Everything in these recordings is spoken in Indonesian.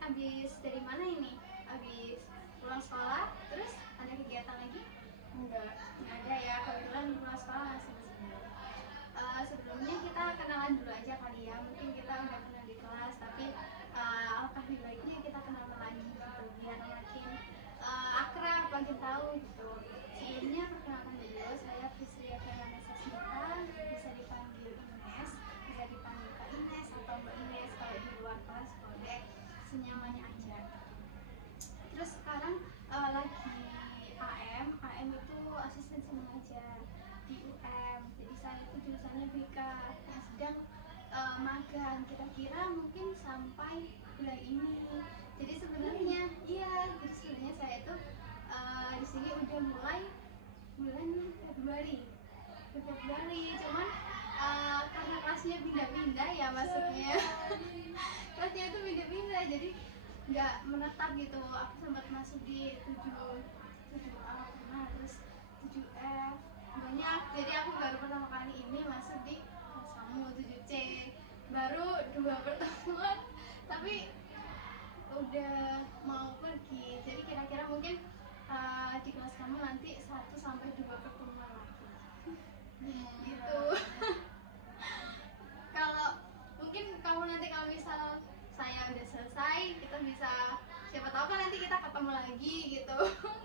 habis dari mana ini? Habis pulang sekolah, terus ada kegiatan lagi? Enggak. Nggak ada ya, kebetulan pulang sekolah langsung ke sini. Sebelumnya kita kenalan dulu aja kali ya. Mungkin kita udah kenal di kelas, tapi alangkah lebih baiknya kita kenalan lagi gitu, biar makin akrab, makin tahu gitu. Sebelumnya perkenalkan dulu, saya Priscilia Vanessa Smita, bisa dipanggil Ines, bisa dipanggil Kak Ines atau Mbak Ines kalau di luar kelas boleh, senyamannya aja. Terus sekarang lagi AM itu asistensi mengajar di UM. Jadi saya itu jurusannya BK yang sedang magang. Kira-kira mungkin sampai bulan ini. Jadi sebenarnya jadi sebenarnya saya itu di sini udah mulai bulan Februari. Cuman karena kelasnya pindah-pindah ya maksudnya. Kelasnya itu pindah-pindah, jadi nggak menetap gitu. Aku sempat masuk di 7A pernah, terus 7F banyak. Jadi aku baru pertama kali ini masuk di kelas kamu 7C, baru 2 pertemuan tapi udah mau pergi. Jadi kira-kira mungkin di kelas kamu nanti 1 sampai 2 pertemuan lagi gitu. Kalau mungkin kamu nanti kalau misal saya udah selesai, kita bisa, siapa tahu kan nanti kita ketemu lagi gitu.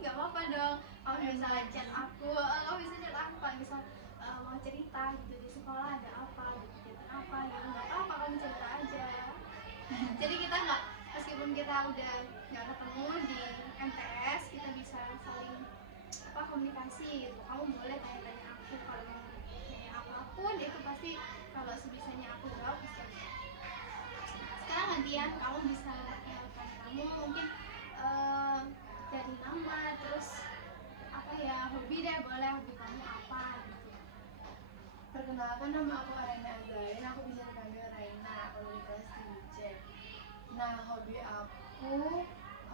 Nggak apa-apa dong, kamu bisa chat aku, kalau bisa mau cerita gitu di sekolah ada apa, gitu nggak apa-apa, kamu cerita aja. Jadi kita nggak, meskipun kita udah nggak ketemu di MTS, kita bisa saling komunikasi gitu. Kamu boleh tanya-tanya aku, kalau mau tanya apapun itu pasti kalau sebisanya aku jawab bisa. Sekarang gantian, kamu bisa perkenalkan kamu mungkin dari nama, terus apa ya, hobi deh boleh, hobi kamu apa gitu. Perkenalkan, nama aku Araina Azarin, aku bisa dipanggil Raina kalau di kelas 7C. Nah, hobi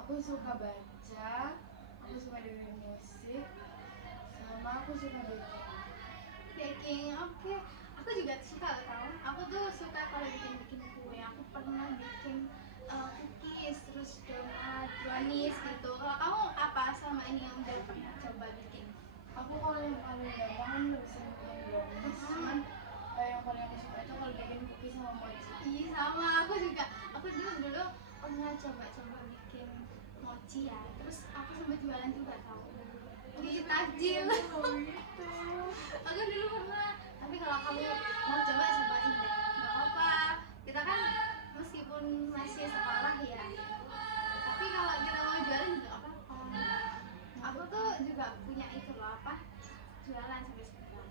aku suka baca, aku suka dengerin musik, sama aku suka Baking, oke. Aku juga suka tau. Aku tuh suka kalau bikin kue. Aku pernah bikin cookies, terus donat, brownies gitu. Kalau kamu apa sama ini yang udah pernah coba bikin? Aku kalau yang paling gampang bisa bikin brownies, cuman yang paling aku suka itu kalau bikin cookies sama mochi. Iya sama, aku juga. Aku dulu pernah coba-coba bikin mochi ya. Terus aku sempat jualan juga tau di takjil. Aku dulu pernah, tapi kalau kamu mau cobain deh, nggak apa-apa. Kita kan meskipun masih sekolah ya, tapi kalau kita mau jualan juga apa-apa. Aku tuh juga punya itu loh, apa, jualan sampai sekarang.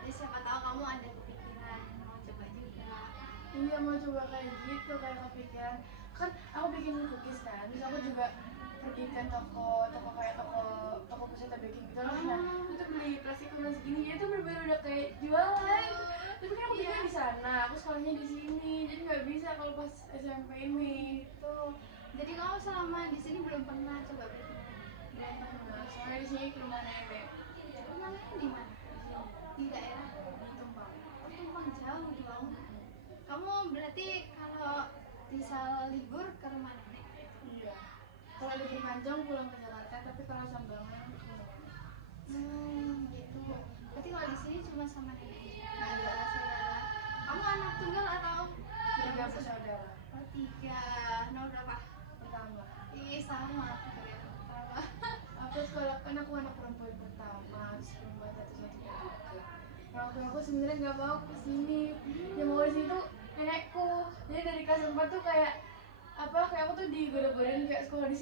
Jadi siapa tahu kamu ada kepikiran mau coba juga. Iya, mau coba kayak gitu, kayak kepikiran. Kan aku bikin cookies kan, terus aku juga pergi ke toko pusat baking gitu lah. Nah, itu beli plastik kemasan segini, jadi itu bener-bener udah kayak jualan. Tapi kan aku bikin di sana, aku sekolahnya di sini, jadi nggak bisa kalau pas SMP ini. Gitu. Jadi kamu selama di sini belum pernah coba bikin? Belum pernah, soalnya di sini ke rumah nenek. Rumah nenek di mana? Di daerah Di Tumpang. Oh, Tumpang jauh dong. Kamu berarti kalau bisa libur ke rumah nenek? Iya. Kalau libur panjang pulang ke Jakarta, tapi kalau sambangan ke rumah nenek. Gitu. Berarti kalau di sini cuma sama nenek aja. Nggak ada saudara. Kamu anak tunggal atau 3 bersaudara. Oh, 3. Nomor berapa? Pertama. Ih, sama. Sama. Aku sekolah kan aku anak perempuan pertama, perempuan satu-satunya juga. Nah, waktu aku sebenarnya nggak mau kesini, yang mau kesini tuh nenekku. Jadi dari kelas 4 tuh kayak aku tuh digoda-godain kayak sekolah di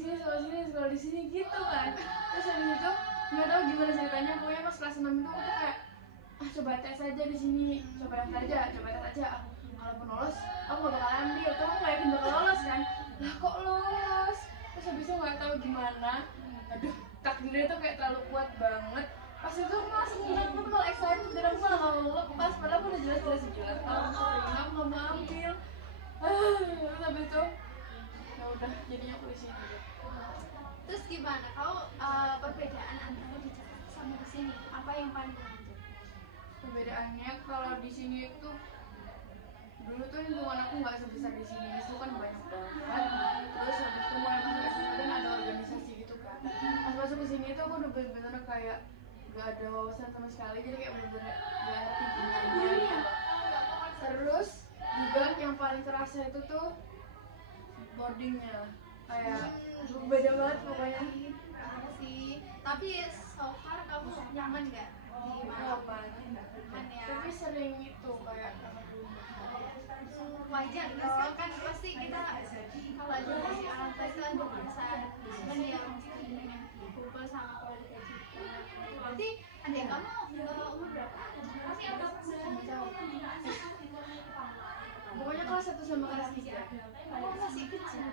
sini gitu kan. Terus habis itu nggak tahu gimana ceritanya, pokoknya pas kelas 6 itu aku tuh kayak coba tes aja di sini, coba tes aja. Kalaupun lolos, aku nggak bakal ambil. Tuh aku yakin bakal lolos kan. Lah kok lolos? Terus habis itu nggak tahu gimana. Aduh, takdirnya tuh kayak terlalu kuat banget. Pas itu aku langsung aku tuh excited dan aku malah nggak mau lepas. Padahal aku udah jelas kalau aku nggak mau ambil. Terus habis itu ya udah, jadinya aku di sini. Terus gimana? Kau perbedaan antara di Jakarta sama di sini? Apa yang paling menonjol? Perbedaannya kalau di sini itu dulu tuh lingkungan aku nggak sebesar di sini, di situ kan banyak banget. Terus habis itu mulai masuk SMA dan ada organisasi gitu kan. Pas masuk ke sini tuh aku udah bener-bener kayak gak ada wawasan sama sekali, jadi kayak bener-bener gak ngerti gimana gitu. Terus juga yang paling kerasa itu tuh boardingnya, kayak beda banget pokoknya. Iya sih, tapi so far kamu nyaman nggak di mana? Nyaman ya. Tapi sering itu kayak Wajar kan pasti kita kalau ada di orang tua itu ada perasaan cuman ya mesti pengen kumpul sama keluarga juga. Berarti adik kamu umur berapa? pokoknya kelas 1 sama kelas 3. Oh, masih kecil.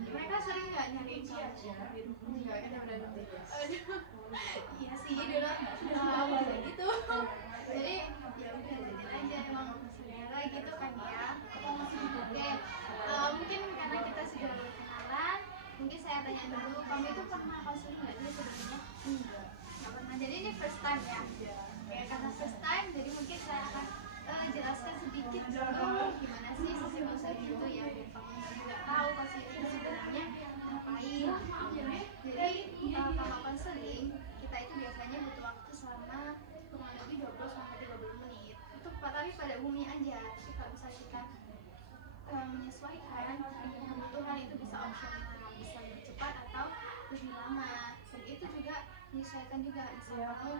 Mereka sering nggak nyariin kamu? Enggak, kita udah nanti. Aduh, iya sih dulu kayak gitu. Jadi ya udah jadi aja emang saudara gitu kan ya. Oke, mungkin karena kita sudah berkenalan, mungkin saya tanya dulu, kamu itu pernah konseling nggak sih sebelumnya? Nggak pernah. Jadi ini first time ya. Oke, karena first time, jadi mungkin saya akan jelaskan sedikit dulu gimana sih sesi konseling itu ya, biar kamu juga tahu konseling itu sebenarnya ngapain. Jadi kalau konseling kita itu biasanya butuh waktu selama kurang lebih 20 sampai 30 menit. Itu tapi pada umumnya aja. Tapi kalau misalnya kita menyesuaikan kebutuhan itu bisa opsional, bisa lebih cepat atau lebih lama. Dan itu juga menyesuaikan juga. Misalnya kamu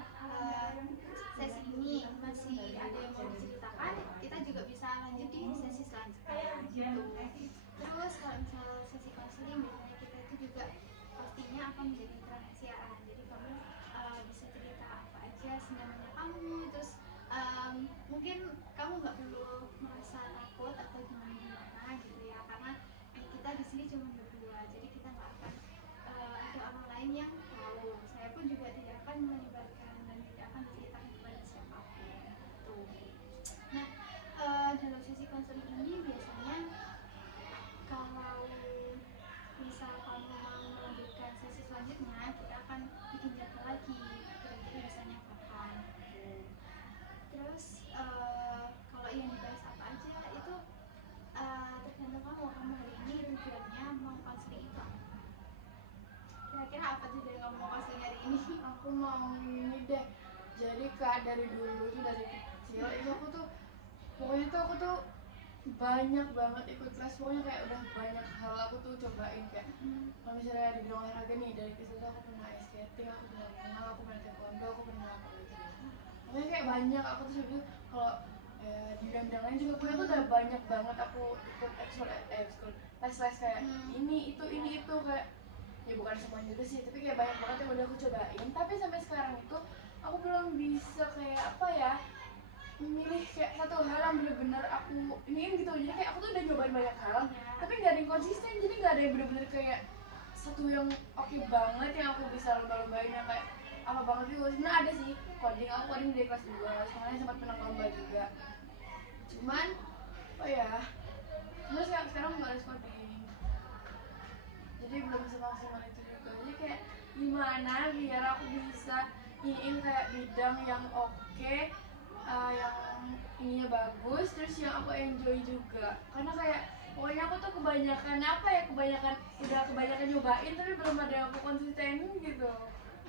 sesi ini masih ada yang mau diceritakan, kita juga bisa lanjut di sesi selanjutnya gitu. Terus kalau misalnya sesi konseling biasanya kita itu juga pastinya akan menjadi kerahasiaan. Jadi kamu bisa cerita apa aja senyamannya kamu. Terus mungkin kamu nggak perlu merasa takut atau gimana gitu ya, karena kita di sini cuma berdua, jadi kita nggak akan ada orang lain yang tahu. Saya pun juga tidak akan menyebarkan dan tidak akan menceritakan kepada siapapun gitu. Nah, dalam sesi konseling ini biasanya kalau misal kamu mau melanjutkan sesi selanjutnya, kita akan bikin jadwal lagi, kira-kira biasanya kapan. Terus kalau yang dibahas apa aja itu tergantung kamu hari ini tujuannya mau konseling itu apa. Kira-kira apa tujuan kamu mau konseling hari ini? Aku mau ini deh, jadi kak dari dulu tuh dari kecil itu aku tuh pokoknya tuh aku tuh banyak banget ikut kelas, pokoknya kayak udah banyak hal aku tuh cobain kayak kalau misalnya di bidang olahraga nih, dari kecil tuh aku pernah ice skating, aku pernah renang, aku pernah taekwondo, aku pernah apa lagi, pokoknya kayak banyak. Aku tuh sebenernya kalau di bidang lain juga pokoknya tuh udah banyak banget aku ikut ekskul les kayak ini itu kayak ya bukan semuanya juga sih, tapi kayak banyak banget yang udah aku cobain. Tapi sampai sekarang itu aku belum bisa kayak apa ya, memilih kayak satu hal yang bener-bener aku iniin gitu. Jadi kayak aku tuh udah nyobain banyak hal tapi nggak ada yang konsisten, jadi nggak ada yang bener-bener kayak satu yang oke banget yang aku bisa lomba-lombain yang kayak apa banget gitu. Sebenarnya ada sih coding, aku coding dari kelas 2, sebenarnya sempat menang lomba juga, cuman oh ya terus yang sekarang nggak ada coding, jadi belum semaksimal itu juga. Jadi kayak gimana biar aku bisa iniin kayak bidang yang oke, yang ininya bagus, terus yang aku enjoy juga. Karena kayak pokoknya aku tuh kebanyakan apa ya, kebanyakan nyobain tapi belum ada yang aku konsisten gitu.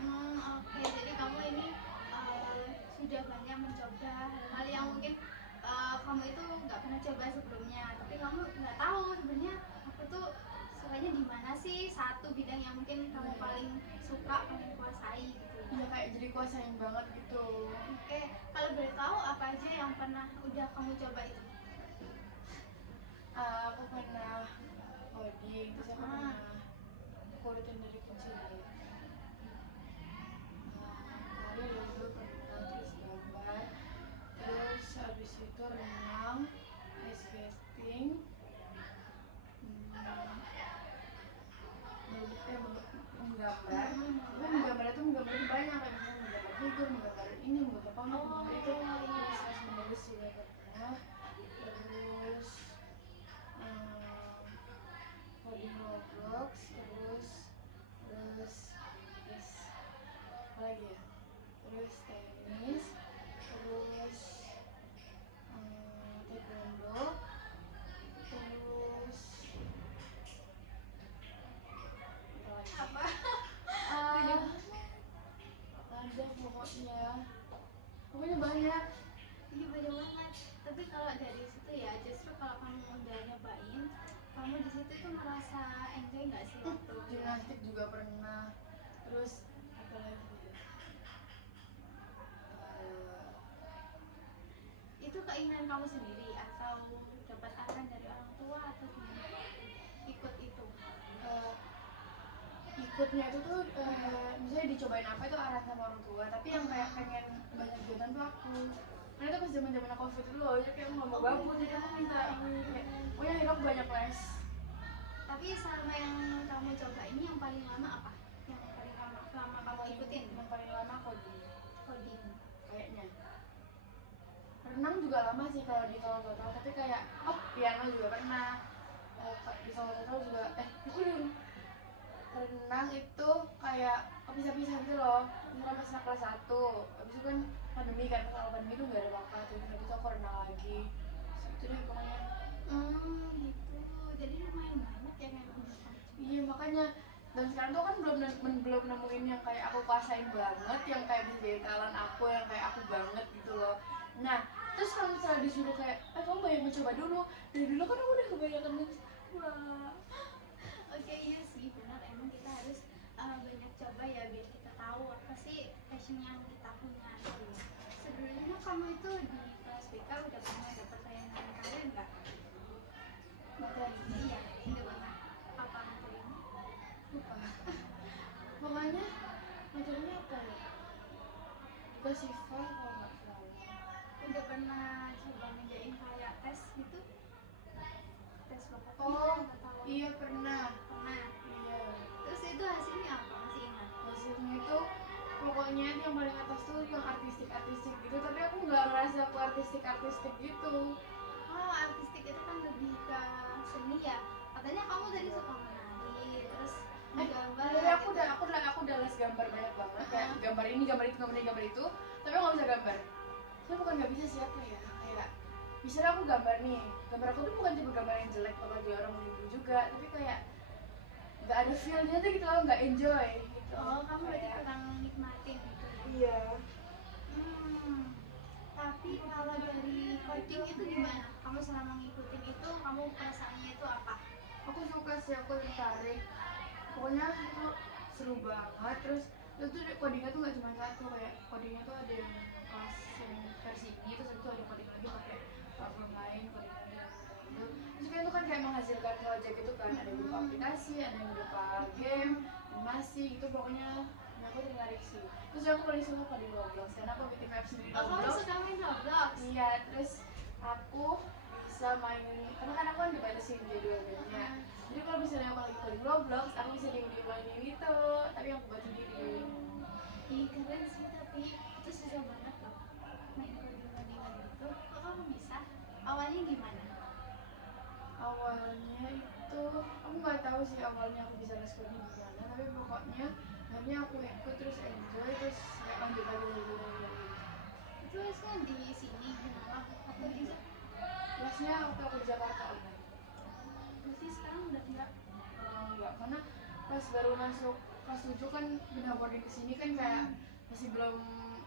Oke, jadi kamu ini sudah banyak mencoba hal-hal yang mungkin kamu itu nggak pernah coba sebelumnya, tapi kamu nggak tahu sebenarnya aku tuh sukanya di mana sih, satu bidang yang mungkin kamu paling suka, paling kuasai gitu. Ya kayak jadi kuasain banget gitu. Oke, kalau boleh tahu apa aja yang pernah udah kamu coba itu? Aku pernah coding, terus aku pernah urutin dari kecil ya. Tari dulu pernah, terus gambar, terus habis itu renang, ice skating, menggambar. Tapi menggambar itu banyak, kayak misalnya menggambar figur, menggambar ini, menggambar panggung, menggambar itu. Terus menulis juga pernah. Terus coding Roblox, terus apa lagi ya? Terus tenis, terus pokoknya banyak. Iya banyak banget. Tapi kalau dari situ ya, justru kalau kamu udah nyobain, kamu di situ itu merasa enjoy nggak sih waktu Gimnastik juga pernah, terus apa lagi ya? itu keinginan kamu sendiri atau dapat arahan dari orang tua atau gimana? Ikut itu. Eh, ikutnya itu tuh misalnya dicobain apa itu arahan sama orang tua, tapi yang kayak pengen banyak kegiatan tuh aku, karena itu pas zaman zaman covid dulu loh, jadi kayak aku nggak mau gabut, jadi aku minta ini kayak pokoknya akhirnya aku banyak les. Tapi selama yang kamu coba ini yang paling lama apa? Yang paling lama kamu ikutin? Yang paling lama coding Coding. kayaknya. Renang juga lama sih kalau di total, tapi kayak piano juga pernah. Di total juga renang itu kayak pisah-pisah gitu loh. Misalnya pas kelas 1, habis itu kan pandemi kan, kalau pandemi itu nggak ada bakat, terus habis itu aku renang lagi. Itu deh pokoknya. Gitu. Jadi lumayan banyak ya yang udah kamu. Iya makanya, dan sekarang tuh kan belum nemuin yang kayak aku kuasain banget, yang kayak bisa jadi talent aku, yang kayak aku banget gitu loh. Nah, terus kalau misalnya disuruh kayak, kamu banyak mencoba dulu. Dari dulu kan aku udah kebanyakan mencoba. Oke, iya sih benar, emang kita harus banyak coba ya biar kita tahu apa sih passion yang kita punya gitu. Sebelumnya kamu itu di kelas BK udah pernah dapat tayangan kalian nggak? Materi Iya, udah pernah. Apa materinya? lupa. Makanya materinya apa ya? Juga sifat kalau nggak salah. Udah pernah coba ngerjain kayak tes gitu? Tes bakat Oh atau iya pernah. pernah? Iya. Terus itu hasilnya apa? Masih ingat? Hasilnya itu pokoknya yang paling atas tuh yang artistik gitu, tapi aku nggak ngerasa aku artistik gitu. Oh, artistik itu kan lebih ke seni ya. Katanya kamu tadi suka menari, terus gambar. Jadi aku udah les gambar banyak banget, kayak gambar ini, gambar itu, gambar itu, tapi aku nggak bisa gambar. Saya bukan nggak bisa, siapa ya, kayak misalnya aku gambar nih, gambar aku tuh bukan tipe gambar yang jelek bakal jadi orang menghibur juga, tapi kayak nggak ada feel-nya tuh gitu loh, nggak enjoy gitu. Oh, kamu berarti Kayak- kurang nikmatin gitu ya? Iya. Tapi kalau dari coding itu gimana? Kamu selama ngikutin itu, kamu perasaannya itu apa? Aku suka sih, aku tertarik. Pokoknya itu seru banget. Terus itu tuh codingnya tuh nggak cuma satu, kayak codingnya tuh ada yang kelas yang versi ini, terus itu ada coding lagi pakai platform lain, coding lagi gitu. Terus kan itu kan kayak menghasilkan project itu kan, ada yang berupa aplikasi, ada yang berupa game, animasi gitu, pokoknya aku tertarik sih. Terus aku paling suka coding Roblox karena aku bikin web sendiri Oh, kamu Roblox. suka main Roblox? Iya, terus aku bisa main, karena kan aku kan dibatasin jadwalnya. Jadi kalau misalnya aku lagi coding Roblox, aku bisa mainin itu, tapi aku buat sendiri. Ih, keren sih, tapi itu susah banget loh main coding-codingan gitu. Kok kamu bisa? Awalnya gimana? Awalnya itu aku nggak tahu sih awalnya aku bisa les coding gimana, tapi pokoknya akhirnya aku ikut, terus enjoy, terus kayak lanjut lagi. Itu lesnya di sini di Malang atau di Lesnya waktu aku di Jakarta online. berarti sekarang udah enggak? Enggak, karena pas baru masuk kelas 7 kan pindah boarding ke sini kan kayak masih belum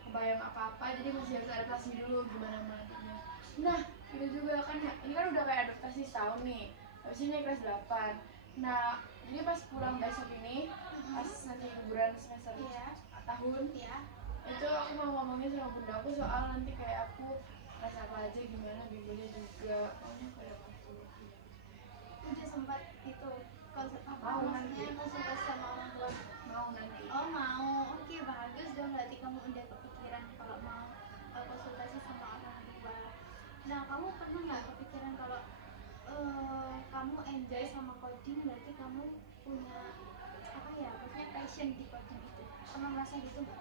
kebayang apa-apa, jadi masih harus adaptasi dulu gimana nantinya. Nah, itu juga kan ya, ini kan udah kayak adaptasi setahun nih. Habis ini naik kelas 8. Nah, jadi pas pulang besok ini, pas nanti liburan semester Iya. tahun, Ya, itu aku mau ngomongin sama bunda aku soal nanti kayak aku rasa apa aja, gimana bimbelnya juga, pokoknya kayak gitu. udah sempat itu apa Mau maksudnya nanti. konsultasi sama orang tua? Mau nanti. Oh mau, oke bagus dong, berarti kamu udah kepikiran kalau mau konsultasi sama orang tua. Nah kamu pernah nggak kepikiran kalau kamu enjoy sama coding, berarti kamu punya apa ya, maksudnya passion di coding itu? Pernah merasa gitu nggak?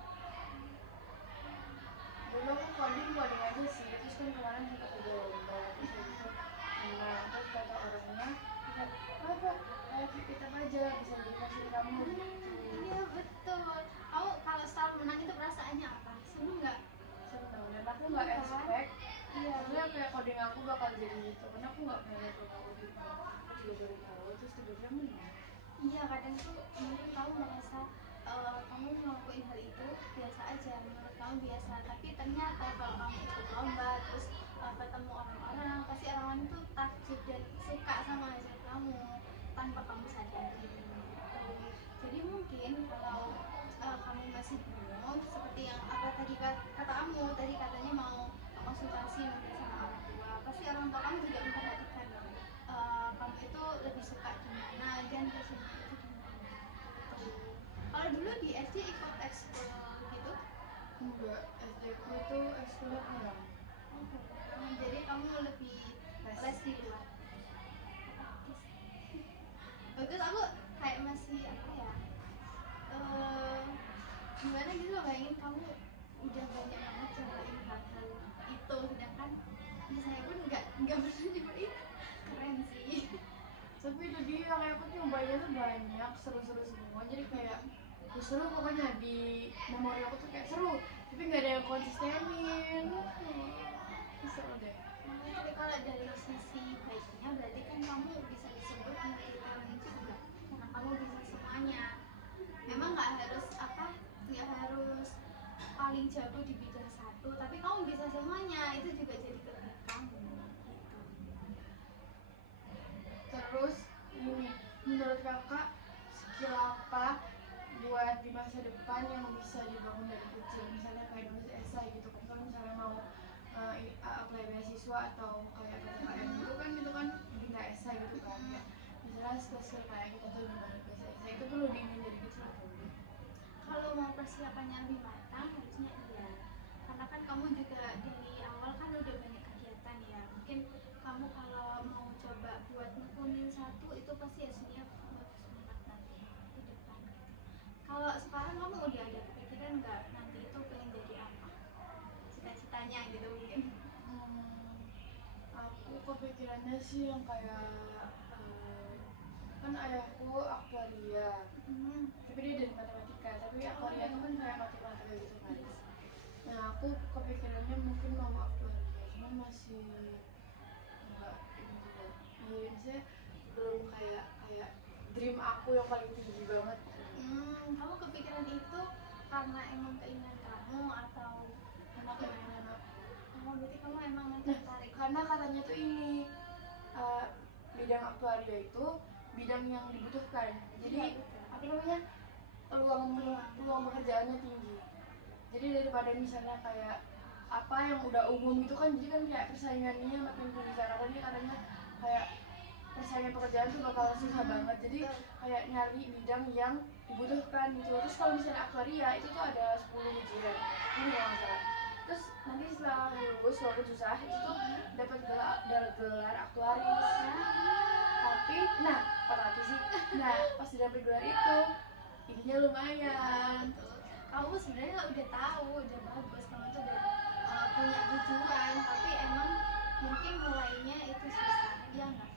Dulu aku coding aja sih, terus kan kemarin sempat ada lomba, terus habis itu menang, terus kata orangnya apa kita aja bisa jadi passion kamu gitu. Iya betul. Kamu kalau setelah menang itu perasaannya apa? Seneng nggak? Seneng, dan aku nggak expect maksudnya kayak coding aku bakal jadi gitu, karena aku nggak pernah lihat lomba coding, aku juga baru tahu, terus tiba-tiba menang. Iya kadang tuh mungkin kamu merasa kamu ngelakuin hal itu biasa aja, menurut kamu biasa, tapi ternyata kalau kamu ikut lomba terus ketemu orang-orang, pasti orang-orang itu takjub dan suka sama hasil kamu tanpa kamu sadari gitu. Jadi mungkin kalau kamu masih bingung seperti yang apa tadi kata kamu tadi katanya mau konsultasi mungkin sama orang tua, pasti orang tua kamu juga memperhatikan kamu itu lebih suka gimana dan passionnya itu gimana gitu. Kalau dulu di SD ikut ekskul gitu? Enggak, SD ku itu ekskulnya kurang. Jadi kamu lebih les di luar. Bagus, aku kayak masih apa ya, gimana gitu loh, bayangin kamu udah banyak banget cobain hal-hal itu, sedangkan saya pun nggak pernah coba itu. Keren sih. Tapi itu dia, kayak aku nyobainnya tuh banyak, seru-seru semua. Jadi kayak ya seru pokoknya, di memori aku tuh kayak seru, tapi nggak ada yang konsistenin. Seru deh. Tapi kalau dari sisi baiknya berarti kan kamu bisa disebut multi talent juga, karena kamu bisa semuanya. Memang nggak harus paling jago di bidang satu, tapi kamu bisa semuanya, itu juga jadi kelebihan kamu gitu. Terus ini, menurut kakak skill apa buat di masa depan yang bisa dibangun dari kecil, misalnya kayak nulis esai gitu kan, kalau misalnya mau apply beasiswa atau kayak PTKM gitu kan, itu kan minta esai gitu kan ya. Misalnya skill kayak kita tuh gimana bahasa esai itu perlu diinin dari kecil atau enggak? Kalau mau persiapannya lebih matang harusnya iya, karena kan kamu juga dari awal kan udah banyak kegiatan ya, mungkin kamu kalau mau coba buat nekunin satu itu pasti hasilnya bagus banget nanti ke depan gitu. Kalau sekarang kamu udah ada kepikiran nggak nanti itu pengen jadi apa, cita-citanya gitu mungkin? Aku kepikirannya sih yang kayak kan ayahku aktuaria, tapi dia dari matematika, tapi aktuaria itu kan kayak matematika gitu kan. Nah aku kepikirannya mungkin mau aktuaria, cuma masih enggak ini juga. Iya, misalnya belum kayak dream aku yang paling tinggi banget. Kamu kepikiran itu karena emang keinginan kamu atau Karena keinginan aku. berarti kamu emang tertarik? Karena katanya tuh ini bidang aktuaria itu bidang yang dibutuhkan. Jadi apa namanya, peluang pekerjaannya tinggi. Jadi daripada misalnya kayak apa yang udah umum itu kan, jadi kan kayak persaingannya makin tinggi, karena katanya kayak persaingan pekerjaan tuh bakal susah banget. Jadi kayak nyari bidang yang dibutuhkan gitu. Terus kalau misalnya aktuaria itu tuh ada 10 ujian, ini nggak masalah. Terus nanti setelah lulus walaupun susah itu tuh dapat gelar aktuaris. Tapi pas dapat gelar itu ininya lumayan. Kamu sebenarnya udah tahu, udah bagus, kamu tuh udah punya tujuan, tapi emang mungkin mulainya itu susah ya nggak,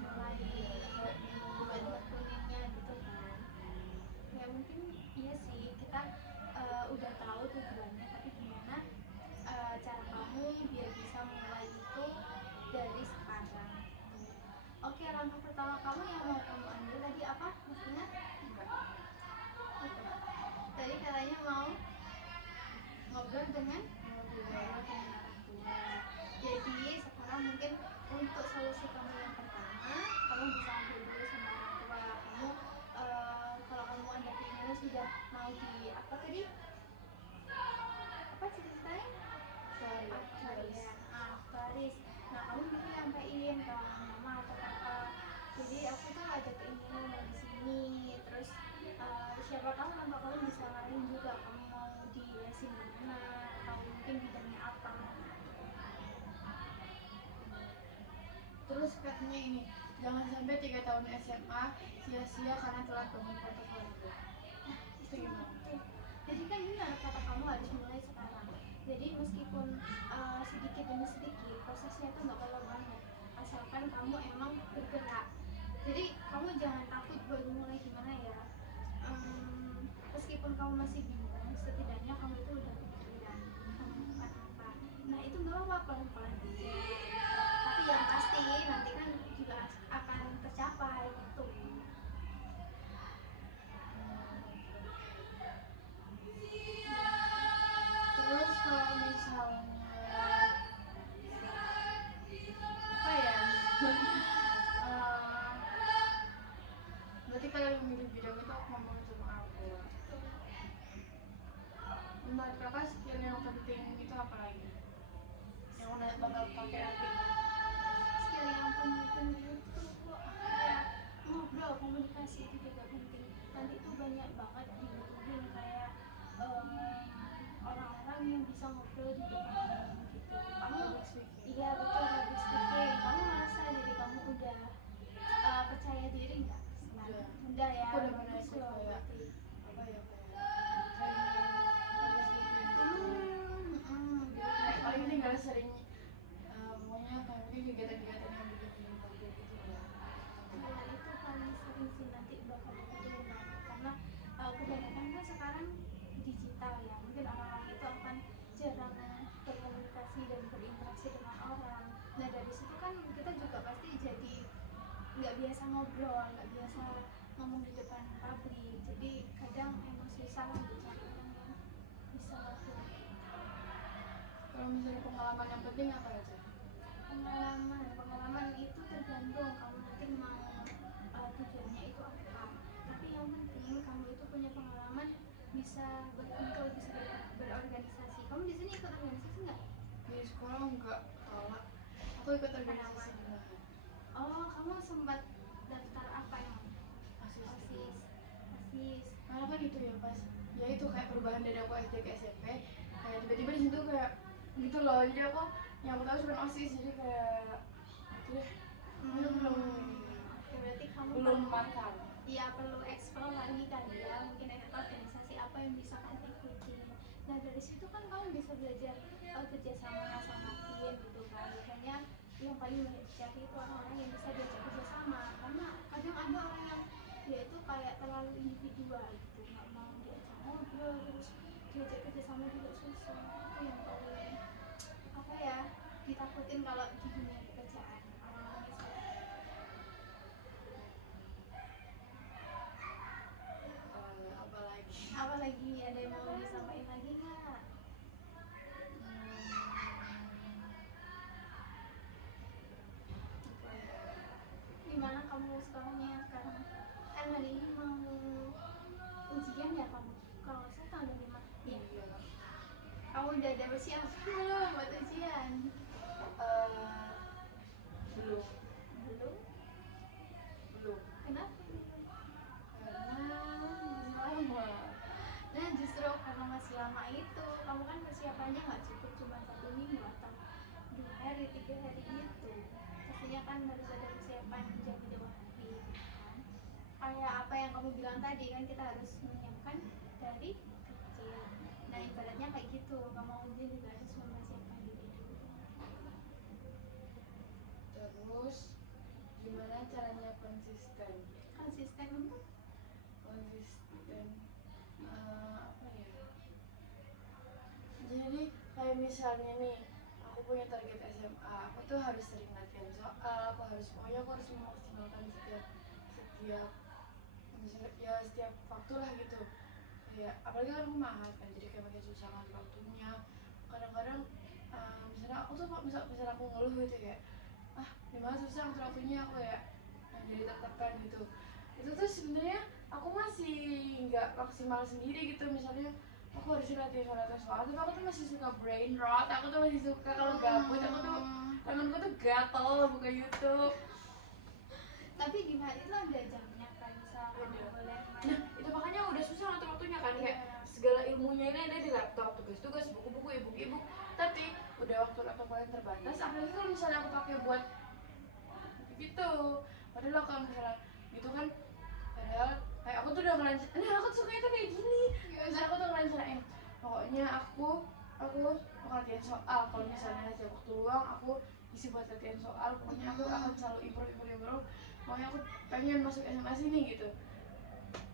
mulai buat nekuninnya gitu kan. Ya mungkin iya sih, kita udah tahu tujuannya, tapi gimana cara kamu biar bisa mulai itu dari sekarang. Oke, langkah pertama kamu yang mau kamu ambil tadi apa maksudnya? Tadi katanya mau ngobrol dengan orang tua. Jadi sekarang mungkin untuk solusi kamu yang pertama, kamu bisa ambil dulu sama orang tua kamu. Kalau kamu ada keinginan sudah mau di apa tadi? Apa cita-citanya? Aktuaris. Nah kamu bisa sampaikan ke mama atau papa. Jadi aku tuh ada keinginan mau di sini. Terus siapa tahu tanpa kamu bisa ngarahin juga kamu mau di lesin di mana atau mungkin bidangnya apa. Terus katanya ini, jangan sampai 3 tahun SMA sia-sia karena telat bangun portofolio. Itu gimana? Jadi kan benar kata kamu harus mulai sekarang. Jadi meskipun sedikit demi sedikit prosesnya itu nggak perlu banget, asalkan kamu emang bergerak. Jadi kamu jangan takut baru mulai gimana ya. Meskipun kamu masih bingung, setidaknya kamu itu udah bergerak, kamu bukan apa. Nah itu nggak apa-apa, pelan-pelan aja. Tapi yang pasti nanti kan juga akan tercapai gitu. menurut kakak skill yang penting itu apa lagi? Yang bakal pakai nanti? Skill yang penting itu kayak ngobrol, komunikasi itu juga penting. Nanti tuh banyak banget dibutuhin kayak orang-orang yang bisa ngobrol di depan umum gitu. Kamu iya betul, public speaking. Kamu merasa diri kamu udah percaya diri nggak? Udah ya. Aku udah pernah ikut kayak apa ya, kayak paling tinggal sering pokoknya kayak mungkin kegiatan-kegiatan yang bikin publik gitu ya. Nah, itu paling sering sih nanti bakal dibutuhin banget karena kebanyakan kan sekarang digital ya, mungkin orang-orang itu akan jarang berkomunikasi dan berinteraksi dengan orang. Nah dari situ kan kita juga pasti jadi nggak biasa ngobrol, nggak biasa ngomong di depan publik, jadi kadang emang susah untuk cari orang yang bisa ngobrol. Kalau misalnya pengalaman yang penting apa aja? Pengalaman itu tergantung kamu nanti mau tujuannya itu apa, tapi yang penting kamu itu punya pengalaman bisa berkumpul, bisa berorganisasi. Kamu di sini ikut organisasi nggak? Di sekolah enggak, tolak. Aku ikut organisasi rumahan. Oh, kamu sempat daftar apa yang OSIS. OSIS. Karena kan itu ya pas ya itu kayak perubahan dari aku SD ke SMP, kayak tiba-tiba di situ kayak gitu loh, jadi aku yang aku tahu cuma OSIS, jadi kayak gitu deh. Berarti kamu belum matang. Iya, perlu explore lagi kan ya, mungkin ada organisasi apa yang bisa kamu ikuti. Nah dari situ kan kamu bisa belajar kerjasama sama tim gitu kan. Biasanya yang paling banyak dicari itu orang-orang yang bisa diajak kerjasama, karena kadang ada orang yang dia itu kayak terlalu individual gitu, nggak mau diajak ngobrol, terus diajak kerjasama juga susah. Itu yang paling apa ya, ditakutin kalau di dunia pekerjaan orang-orang yang apalagi ada yang mau disampaikan lagi nggak? Gimana kamu sekolahnya sekarang? Kan hari ini mau ujian ya kamu? Kalau nggak salah tanggal 5 ya? Iya. Kamu udah ada persiapan belum buat ujian? Belum. Kenapa? Karena lama. Nah justru karena masih lama itu, kamu kan persiapannya nggak cukup cuma 1 minggu atau 2 hari, 3 hari gitu. Pastinya kan harus ada persiapan jauh-jauh hari kan. Kayak apa yang kamu bilang tadi kan, kita harus menyiapkan dari kecil. Nah ibaratnya kayak gitu, kamu mau ujian juga harus mempersiapkan diri dulu. Terus gimana caranya konsisten? Konsisten untuk apa ya, jadi kayak misalnya nih aku punya target SMA, aku tuh harus sering latihan soal, aku harus memaksimalkan setiap ya setiap waktu lah gitu. Kayak apalagi kan aku mahal kan, jadi kayak makin susah ngatur waktunya. Kadang-kadang misalnya aku tuh misalnya aku ngeluh gitu kayak gimana susah ngatur waktunya, aku ya yang jadi tertekan gitu. Itu tuh sebenarnya aku masih nggak maksimal sendiri gitu. Misalnya aku harus latihan soal, tapi aku tuh masih suka brain rot, aku tuh masih suka kalau gabut, aku tuh tanganku tuh gatel buka YouTube. tapi gimana, itu ada jamnya kan, misal kamu boleh main. Nah itu makanya udah susah ngatur waktunya kan, kayak segala ilmunya ini ada di laptop, tugas-tugas, buku-buku, ebook. Tapi udah waktu laptop paling terbatas, apalagi kalau misalnya aku pakai buat gitu. Padahal kalau misalnya gitu kan, padahal kayak aku tuh udah ngerancanain, aku tuh sukanya tuh kayak gini. Misalnya aku tuh ngerancanain, pokoknya aku mau latihan soal. Kalau misalnya ada waktu luang, aku isi buat latihan soal. Pokoknya aku akan selalu improve. Pokoknya aku pengen masuk SMA sini gitu.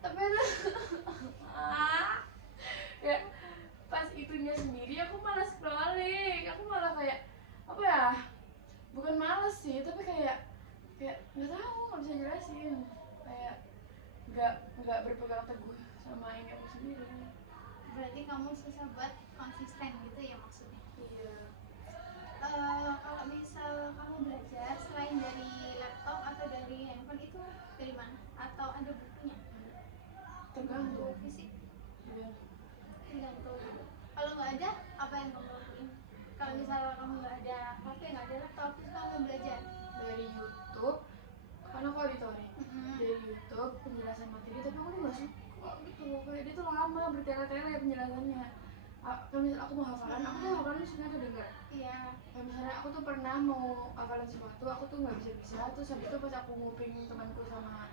Tapi itu ya pas itunya sendiri aku malas balik. Aku malah kayak apa ya, bukan malas sih, tapi kayak nggak tahu, nggak bisa jelasin, kayak nggak berpegang teguh sama ini aku sendiri. Berarti kamu susah buat konsisten gitu ya maksudnya? Iya. Kalau misal kamu belajar selain dari laptop atau dari handphone, itu dari mana? Atau ada bukunya? Tergantung. Fisik? Iya. Tergantung. Kalau karena aku auditori dari YouTube penjelasan materi, tapi aku tuh nggak suka gitu loh, kayak dia tuh lama bertele-tele penjelasannya. Kalau misal aku mau hafalan, aku tuh hafalan sebenarnya tuh dengar. Iya. Kayak misalnya aku tuh pernah mau hafalan sesuatu, aku tuh nggak bisa, terus habis itu pas aku nguping temanku sama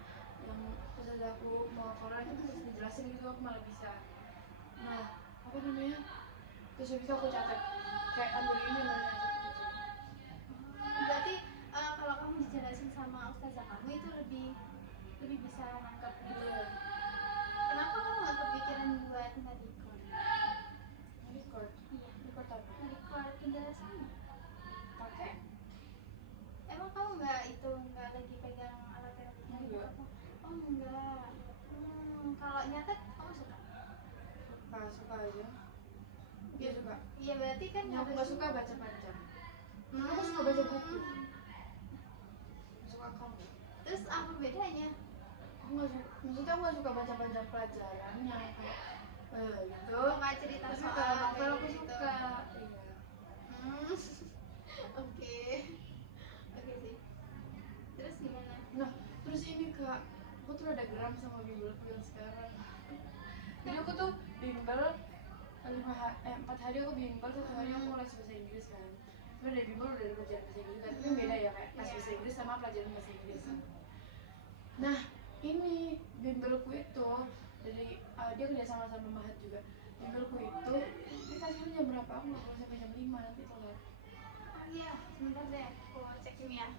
yang pas ada aku mau hafalan itu terus dijelasin gitu aku malah bisa. Nah, apa namanya? Terus habis itu aku catat kayak ambil ini namanya catat gitu. Berarti kalau kamu dijelasin sama ustazah kamu itu lebih bisa nangkep gitu. Iya. Kenapa kamu nggak kepikiran buat nge-record? Record. Iya, Record apa? nge-record penjelasannya. Pakai? Emang kamu nggak lagi pegang alat elektronik Enggak. apa? Oh enggak. Kalau nyatet kamu suka? Suka aja. Dia suka. Iya berarti kan Yang aku harus- nggak suka baca panjang. Aku suka baca buku. Suka kamu. Terus apa bedanya? Aku nggak suka. Maksudnya aku nggak suka baca panjang pelajaran yang kayak gitu. Oh, kayak cerita Tapi soal kalau novel kayak aku gitu. suka. Iya. Oke. Oke sih. Terus gimana? Nah, terus ini kak, aku tuh ada geram sama bimbelku yang sekarang. Jadi aku tuh bimbel 4 hari aku bimbel, 1 hari aku les bahasa Inggris kan. Sebenarnya dari bimbel udah ada pelajaran bahasa Inggris kan, tapi beda ya kayak les bahasa Inggris sama pelajaran bahasa Inggris. Nah, ini bimbelku itu dari dia kerja sama Mahat juga. Bimbelku itu ini kasihnya jam berapa? Aku nggak boleh sampai jam 5 nanti telat. Oh iya, sebentar deh, aku cek ini ya.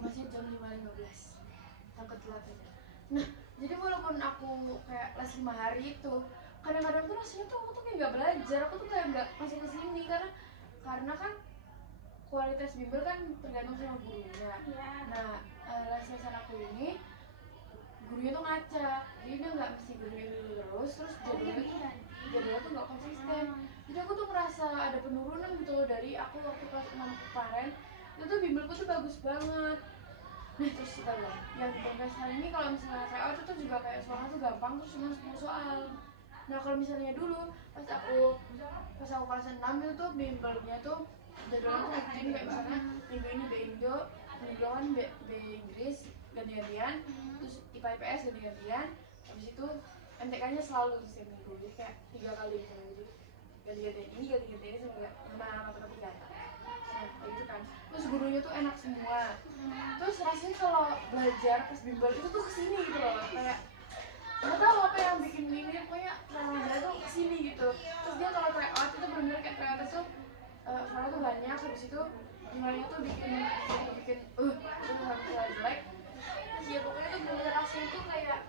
Masih jam 5.15 takut telat aja. Nah, jadi walaupun aku kayak les 5 hari itu, kadang-kadang tuh rasanya tuh aku tuh kayak nggak belajar, aku tuh kayak nggak masuk ke sini karena kan kualitas bimbel kan tergantung sama gurunya. Iya. Nah, les-lesan aku ini gurunya tuh ngacak, jadi dia nggak mesti gurunya dulu terus jadwalnya tuh nggak konsisten. Jadi aku tuh merasa ada penurunan gitu loh dari aku waktu kelas 6 kemarin. Itu tuh bimbelku tuh bagus banget. Nah terus kita bilang, yang podcast hari ini kalau misalnya TO itu tuh juga kayak soalnya tuh gampang, terus cuma 10 soal. Nah kalau misalnya dulu pas aku kelas 6 itu tuh bimbelnya tuh jadwalnya tuh rutin, kayak misalnya minggu ini B Indo, minggu depan B Inggris ganti-gantian, terus IPA IPS ganti-gantian, habis itu MTK-nya selalu setiap minggu, jadi kayak 3 kali misalnya, jadi ganti-gantian ini sama matematika. Nah kayak gitu kan, terus gurunya tuh enak semua, terus rasanya kalau belajar pas bimbel itu tuh kesini gitu loh, kayak nggak tahu apa yang bikin ini, pokoknya belajar tuh kesini gitu. Terus dia kalau try out itu bener-bener kayak try out itu soalnya tuh banyak, habis itu nilainya tuh bikin nggak jelek. Terus ya pokoknya tuh bener rasanya tuh kayak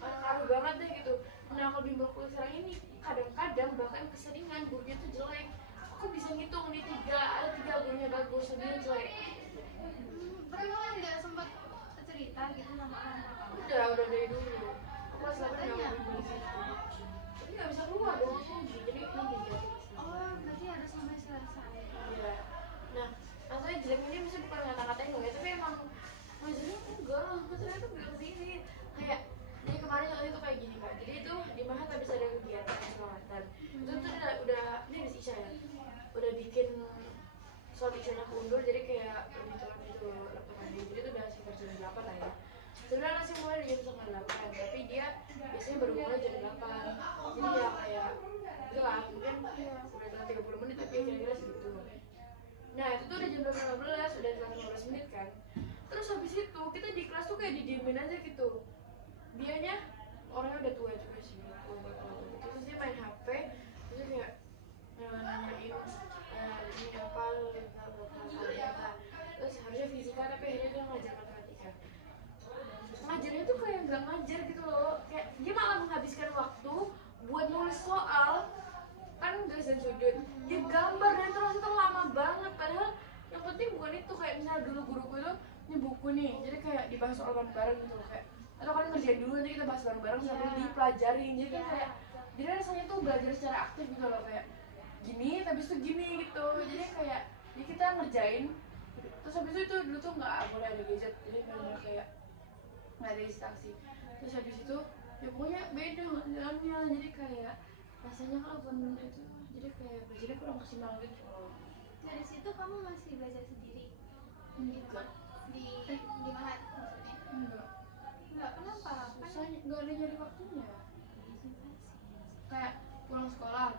ngaruh banget deh gitu. Nah kalau bimbelku sekarang ini kadang-kadang bahkan keseringan gurunya tuh jelek. Aku bisa ngitung nih ada 3 gurunya bagus, dia jelek. Kamu nggak sempat cerita gitu sama orang tua kamu? Udah dari dulu. Aku kelas 8 nggak mau bimbel sih. Tapi nggak bisa keluar dong, aku jadi ini gitu. Oh, berarti harus sampai selesai. Iya. Nah, maksudnya jeleknya dia misalnya bukan ngata-ngatain gue, tapi emang maksudnya enggak, maksudnya tuh nggak kesini. Kayak jadi kemarin waktu itu kayak gini kak. Jadi itu di Mahat habis ada kegiatan selawatan. Itu tuh udah ini habis Isya ya. Udah bikin sholat Isyanya keundur, jadi kayak lebih telat gitu lapangannya. Jadi itu udah sekitar jam 8 lah ya. Sebenarnya masih mulai di jam 7:30, tapi dia biasanya baru mulai jam 8. Jadi ya kayak itu lah, mungkin udah telat 30 menit tapi kira-kira segitu. Nah itu tuh udah jam 12:15, udah telat 15 menit kan. Terus habis itu kita di kelas tuh kayak didiemin aja gitu. Dianya orangnya udah tua juga sih, bapak-bapak. Terus dia main HP, terus dia kayak nanyain ini apa, terus harusnya fisika tapi akhirnya dia ngajar matematika. Ngajarnya tuh kayak nggak ngajar gitu loh, kayak dia malah menghabiskan waktu buat nulis soal, kan garis dan sudut, dia gambar dan terus itu lama banget. Padahal yang penting bukan itu, kayak misalnya dulu guruku itu ini buku nih, jadi kayak dibahas soal bareng-bareng gitu loh, kayak atau kalian ngerjain dulu nanti kita bahas bareng-bareng sambil dipelajarin. Jadi kan kayak jadi rasanya tuh belajar secara aktif gitu loh, kayak gini habis itu gini gitu. Jadi kayak jadi kita ngerjain, terus habis itu dulu tuh nggak boleh ada gadget, jadi benar-benar kayak nggak ada distraksi. Terus habis itu ya pokoknya beda jalannya, jadi kayak rasanya kalaupun itu jadi kayak belajarnya kurang maksimal gitu. Dari situ kamu masih belajar sendiri? Enggak, di Mahat maksudnya. Enggak, kenapa? Susah, nggak ada nyari waktunya. Kayak pulang sekolah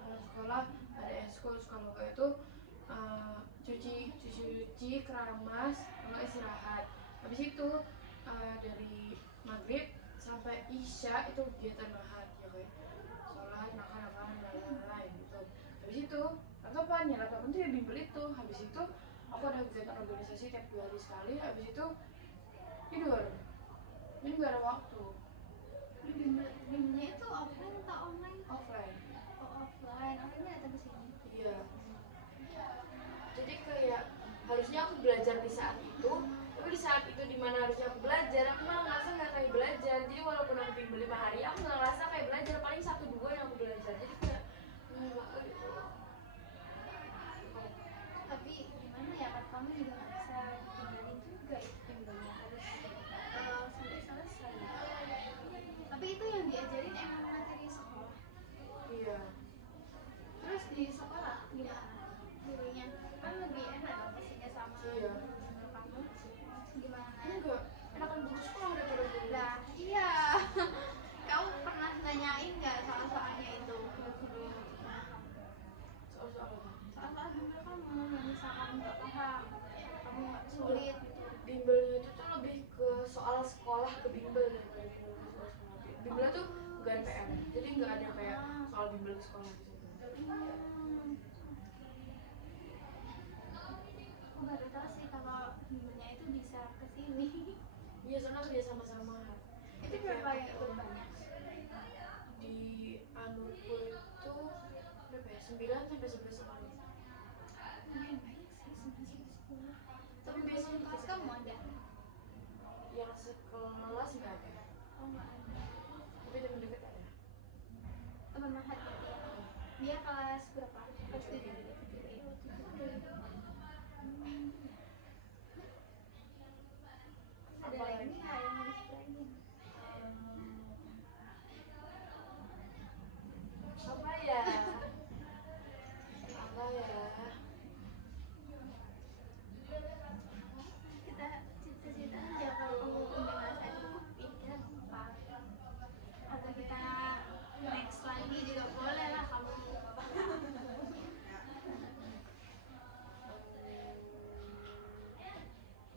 ada eskul, kalau nggak itu cuci keramas, kalau istirahat. Habis itu dari maghrib sampai isya itu kegiatan Mahat ya kayak sholat, makan lain gitu. Habis itu latapan tuh ya bimbel itu. Habis itu aku ada kegiatan organisasi tiap 2 hari sekali. Habis itu tidur, jadi nggak ada waktu. Bimbelnya itu offline atau online? Offline. Oh, offline datang ke sini. Iya. Jadi kayak harusnya aku belajar di saat itu, tapi di saat itu dimana harusnya aku belajar, aku malah ngerasa nggak kayak belajar. Jadi walaupun aku bimbel 5 hari, aku nggak ngerasa kayak belajar, paling 1-2 yang aku belajar. Jadi kayak gitu. Tapi gimana ya, kan kamu juga nggak bisa tinggalin juga itu bimbelnya, harus sampai selesai. Tapi itu yang diajarin emang materi sekolah. Iya. Terus di sekolah gimana gurunya? Kan lebih enak dong pastinya sama Iya. guru kamu. Gimana? Enggak, enakan guru sekolah daripada guru. Nah, iya. Kamu pernah nanyain nggak soal-soalnya itu ke guru kamu? Soal-soal apa? Soal-soal bimbel kamu yang misal kamu nggak paham, kamu nggak sulit gitu. Bimbelnya itu tuh lebih ke soal sekolah, ke bimbel daripada bimbel ke soal sekolah. Bimbel tuh nggak ada PR, jadi nggak ada kayak soal bimbel ke sekolah gitu. Aku baru tahu sih kalau bimbelnya itu bisa ke sini. Iya, soalnya kerja sama-sama. Itu berapa banyak? Di Anurku itu berapa ya? 9 sampai 11 orang. Lumayan banyak sih, 9-10. Tapi biasanya Kelas kamu ada? yang sekelas nggak ada, Oh, nggak ada. tapi teman dekat ada. Teman Mahat berarti ya? Dia kelas berapa? Kelas 7. Ada lagi nggak yang mau diceritain? Apa ya? Apa ya? Kita cerita-cerita aja kalau kamu udah ngerasa cukup pikir apa. Atau kita next lagi juga boleh lah kamu.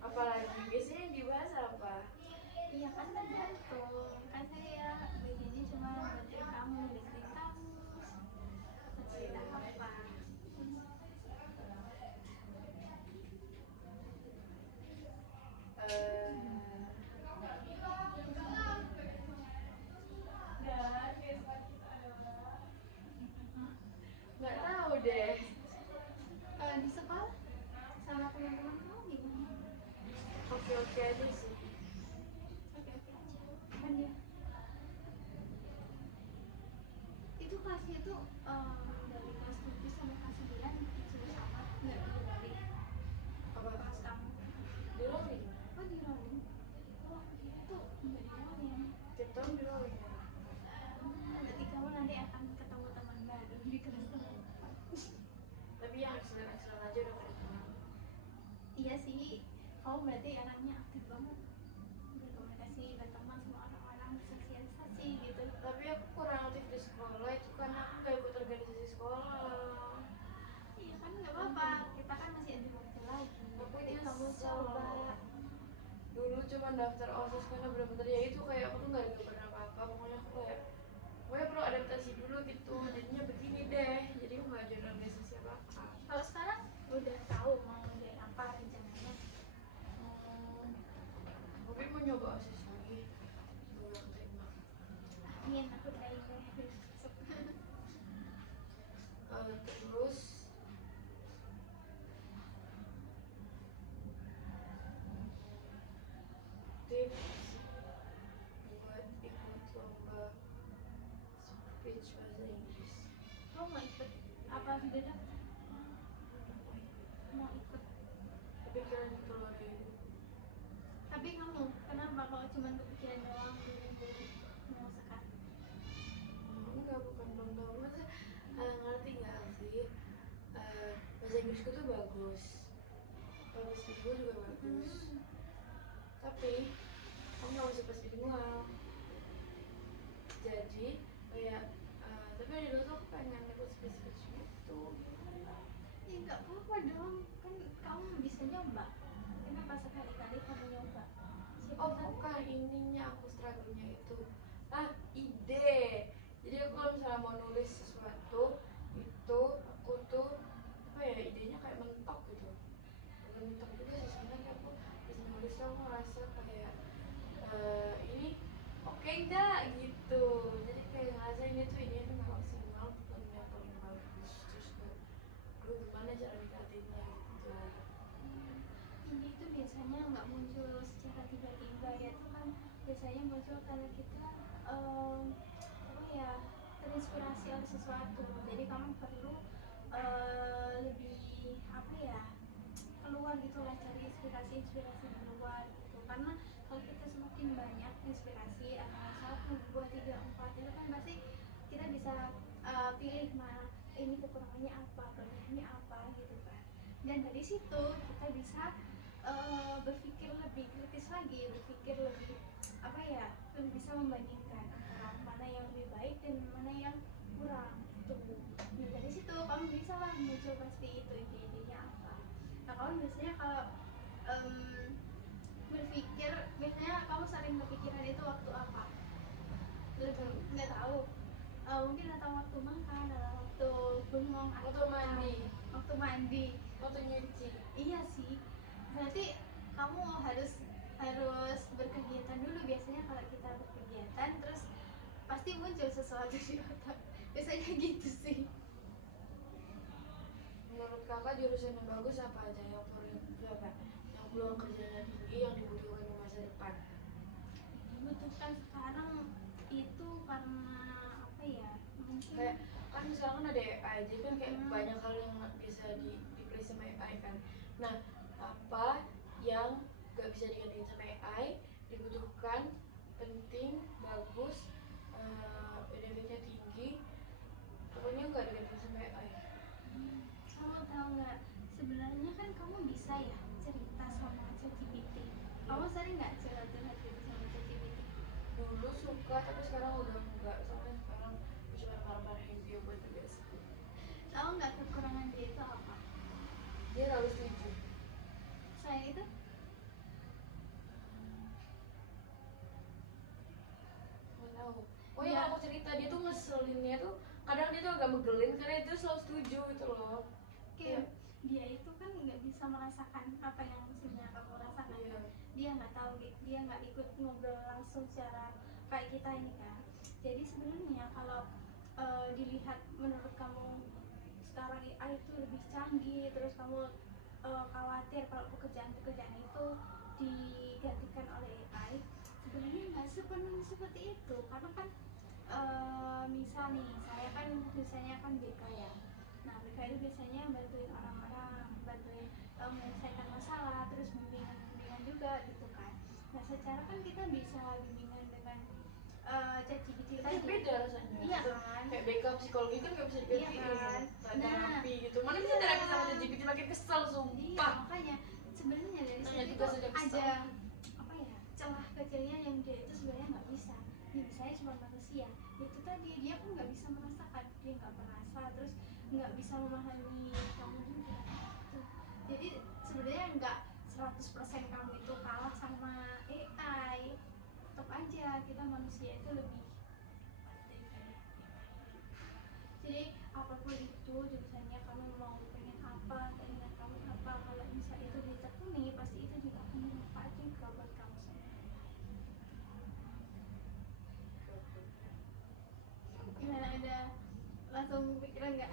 Apalagi biasanya yang dibahas apa? Iya kan tergantung. Kan saya begini cuma bantuin kamu dengerin kamu. Cerita apa? Nggak tahu deh. Di sekolah sama teman-teman kamu gimana? Oke aja sih. Oke aja. Kan dia itu kelasnya tuh dari kelas 7 sampai kelas 9 itu sama, nggak dari Apa? kelas kamu. Di rolling. Oh, di rolling. Oh, itu nggak di rolling. Tiap tahun di rolling. Berarti kamu nanti akan ketemu teman baru di kelas kamu. Tapi yang excellent aja udah pada kenal. Iya sih, kamu berarti anaknya aktif banget, berkomunikasi, berteman sama orang-orang, bersosialisasi gitu. Tapi aku kurang aktif di sekolah itu karena aku nggak ikut organisasi sekolah. Iya kan, nggak apa-apa, kita kan masih ada waktu lagi. Aku Jadi nyesel. kamu coba. Dulu cuma daftar OSIS karena bener-bener ya itu kayak aku tuh nggak ada gambaran apa-apa. Pokoknya perlu adaptasi dulu gitu. Jadinya begini deh. Jadi aku nggak jadi organisasi apa-apa. Kalau sekarang udah tahu mau jadi apa rencananya? Tapi mau nyoba OSIS lagi. Semoga keterima. Amin, aku doain deh. Terus tips buat ikut lomba speech bahasa Inggris. Kamu mau ikut apa, sudah daftar? Mau ikut? Tapi kalian kalau ada itu Tapi kamu kenapa kalau cuma kepikiran doang dulu mau sekarang? enggak, bukan belum tahu masa ngerti nggak sih, bahasa Inggrisku tuh bagus, bagus juga bagus. tapi aku nggak masuk pas bilingual. Jadi kayak tapi dari dulu tuh aku pengen ikut speech gitu. Ya nggak apa-apa dong, kan kamu bisa nyoba. Kenapa sekali-kali kamu nyoba? Siapa Oh tahu. bukan, ininya aku struggle-nya itu ide. Jadi aku kalau misalnya mau nulis sesuatu itu aku tuh apa ya, idenya kayak mentok gitu. Bukan mentok juga sih sebenarnya, aku bisa nulis tuh aku ngerasa kayak ini oke enggak gitu. Jadi kayak ngerasa ini tuh idenya tuh nggak maksimal, bukan yang paling bagus. Terus kayak aduh gimana cara nikatinnya gitu. Ini itu biasanya nggak muncul secara tiba-tiba ya, itu kan biasanya muncul karena kita apa ya, terinspirasi oleh sesuatu. Jadi kamu perlu lebih apa ya, keluar gitu lah, cari inspirasi di luar gitu. Karena kalau kita semakin banyak inspirasi, satu dua tiga empat, itu kan pasti kita bisa pilih mana ini kekurangannya apa, kelebihannya apa gitu kan. Dan dari situ kita bisa berpikir lebih kritis lagi, berpikir lebih apa ya, lebih bisa membandingkan antara mana yang lebih baik dan mana yang kurang tuh. Dan dari situ kamu bisa lah muncul pasti itu ide-idenya apa. Nah kamu biasanya kalau berpikir, biasanya kamu sering kepikiran itu waktu apa? Lebih nggak tahu. Mungkin atau waktu makan, atau waktu bengong, atau Waktu mandi, waktu mandi. waktu nyuci. Iya sih. Berarti kamu harus berkegiatan dulu. Biasanya kalau kita berkegiatan terus pasti muncul sesuatu di otak. Biasanya gitu sih. Menurut kakak jurusan yang bagus apa aja, yang peluang kerjanya tinggi, yang dibutuhkan di masa depan? Dibutuhkan sekarang itu karena apa ya? Mungkin Kayak kan sekarang kan ada AI, jadi kan kayak Hmm. banyak hal yang bisa di sama AI kan. Nah, apa yang gak bisa digantiin sama AI, dibutuhkan, penting, bagus, benefitnya tinggi, pokoknya nggak digantiin sama AI. kamu tahu nggak, sebenarnya kan kamu bisa ya cerita sama ChatGPT. Kamu sering nggak curhat-curhat gitu sama ChatGPT? Dulu suka, tapi sekarang udah enggak, soalnya sekarang aku cuma marah-marahin dia buat biasa. Tahu nggak kekurangan dia itu apa? Dia harus setuju. Selain itu Nggak tahu. Oh Iya. ya, aku cerita, dia tuh ngeselinnya tuh kadang dia tuh agak megelin karena dia tuh selalu setuju gitu loh. kayak dia itu kan nggak bisa merasakan apa yang sebenarnya kamu rasakan. Iya. Dia nggak tahu, dia nggak ikut ngobrol langsung secara kayak kita ini kan. Jadi sebenarnya kalau dilihat, menurut kamu sekarang AI itu lebih canggih, terus kamu khawatir kalau pekerjaan-pekerjaan itu digantikan oleh AI, sebenarnya nggak sepenuhnya seperti itu. Karena kan misal nih, saya kan misalnya kan BK ya. Nah BK itu biasanya bantuin orang-orang, bantuin menyelesaikan masalah, terus bimbingan juga gitu kan. Nah secara kan kita bisa bimbingan dengan ChatGPT Tapi tadi. beda rasanya. Iya Gitu. kan? Kayak backup psikologi kan nggak bisa digantiin. Iya kan? Terapi gitu. Mana bisa Iya. terapi sama ChatGPT, makin kesel Iya, sumpah. makanya sebenarnya dari Tanya situ juga tuh sudah kesel. ada apa ya, celah kecilnya yang dia itu sebenarnya nggak bisa. Dia bisanya cuma manusia. Itu tadi, dia pun nggak bisa merasakan, dia nggak merasa, terus nggak bisa memahami kamu juga. Gitu. Jadi sebenarnya nggak 100% kamu itu kalah sama AI. Tetap aja kita manusia itu lebih hebat daripada AI. Jadi apapun itu jurusannya, kamu mau pengen apa, keinginan kamu apa, kalau bisa itu ditekuni, pasti itu juga akan bermanfaat juga buat kamu sendiri. Gimana, ada langsung pikiran nggak?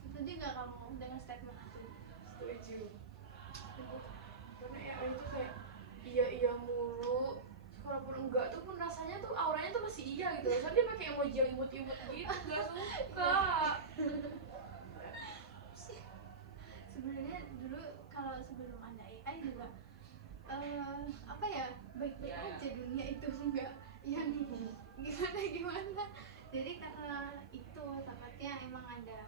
Setuju nggak kamu dengan statement aku? Setuju. Setuju. Karena AI itu kayak iya mulu. Walaupun enggak tuh pun rasanya tuh auranya tuh masih iya gitu. Soalnya dia pakai emoji yang imut-imut gitu, nggak suka. Sebenarnya dulu kalau sebelum ada AI juga apa ya, baik-baik aja dunia itu, enggak yang gimana. Jadi karena itu takutnya emang ada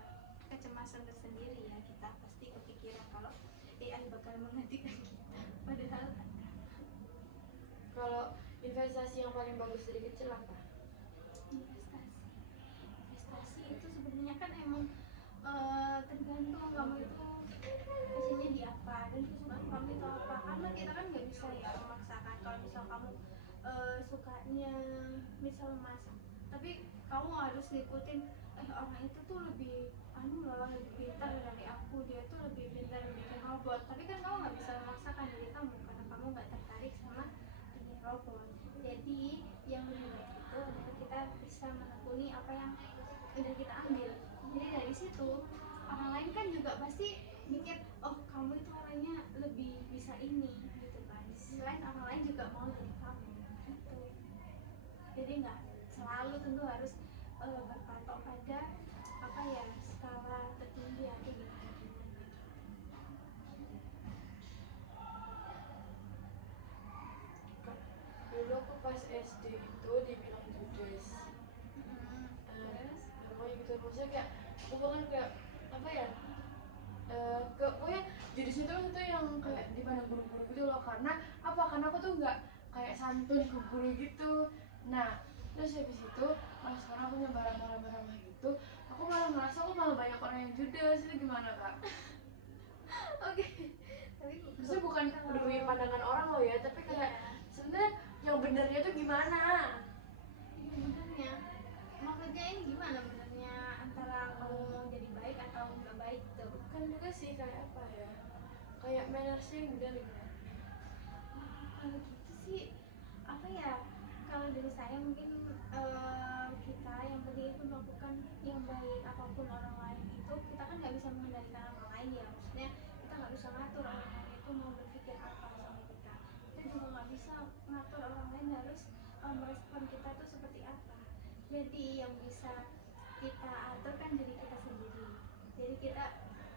kecemasan tersendiri ya, kita pasti kepikiran kalau AI bakal menggantikan kita, padahal Kalau investasi yang paling bagus dari kecil apa? investasi itu sebenarnya kan emang tergantung kamu itu passionnya di apa dan kesukaan kamu itu apa, karena kita kan nggak bisa ya memaksakan. Kalau misal kamu sukanya misal masak, tapi kamu harus ngikutin orang itu tuh lebih lebih pintar dari aku, dia tuh lebih pintar bikin robot, tapi kan kamu nggak bisa memaksakan diri kamu karena kamu nggak tertarik sama dunia robot. Jadi yang lebih baik itu adalah kita bisa menekuni apa yang udah kita ambil. Jadi dari situ orang lain kan juga pasti mikir, oh kamu itu orangnya lebih bisa ini gitu kan. Di sisi lain orang lain juga mau jadi kamu gitu. Jadi nggak selalu tentu harus berpatok pada apa ya, skala tertinggi atau gimana. Dulu aku pas SD itu dibilang judes. Pokoknya gitu, maksudnya kayak aku bahkan kayak apa ya, pokoknya judes itu maksudnya yang kayak dipandang guru-guru gitu loh. Karena apa? Karena aku tuh nggak kayak santun ke guru gitu. Nah terus habis itu pas sekarang aku nyoba ramah-ramah gitu, aku malah ngerasa aku malah banyak orang yang judes. Itu gimana kak? Oke. Tapi Maksudnya bukan peduli pandangan orang loh ya, tapi kayak sebenarnya yang benernya tuh gimana? benernya maksudnya ini gimana benernya antara kamu mau jadi baik atau nggak baik gitu. Kan juga sih kayak apa ya, kayak mannersnya yang bener gitu. Kalau gitu sih apa ya, kalau dari saya mungkin kita yang penting itu melakukan yang baik. Apapun orang lain itu kita kan nggak bisa mengendalikan orang lain ya, maksudnya kita nggak bisa ngatur orang lain itu mau berpikir apa sama kita. Kita juga nggak bisa ngatur orang lain harus merespon kita itu seperti apa. Jadi yang bisa kita atur kan diri kita sendiri. Jadi kita